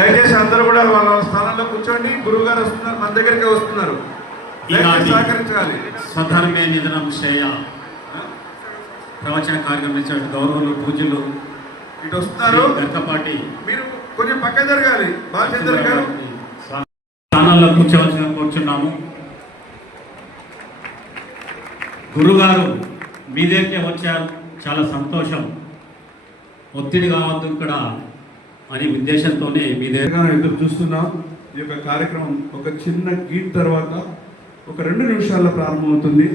దయచేసి అందరూ కూడా వాళ్ళ స్థానంలో కూర్చోండి. గురువు గారు వస్తున్నారు, మన దగ్గరికి వస్తున్నారు. సహకరించాలి. స్వధర్మే నిధనం శ్రేయ ప్రవచన కార్యక్రమం ఇచ్చిన గౌరవులు పూజలు ఇటు వస్తున్నారు. గర్కపాటి మీరు కొంచెం పక్క జరగాలి. బాలచంద్ర గారు స్థానాల్లో కూర్చోవలసిన కూర్చున్నాము. గురుగారు మీ దగ్గరికి వచ్చారు, చాలా సంతోషం. ఒత్తిడి కావద్దు ఇక్కడ అనే ఉద్దేశంతోనే మీ దగ్గర ఎదురు చూస్తున్నాం. ఈ యొక్క కార్యక్రమం ఒక చిన్న గీట్ తర్వాత ఒక 2 నిమిషాల్లో ప్రారంభమవుతుంది.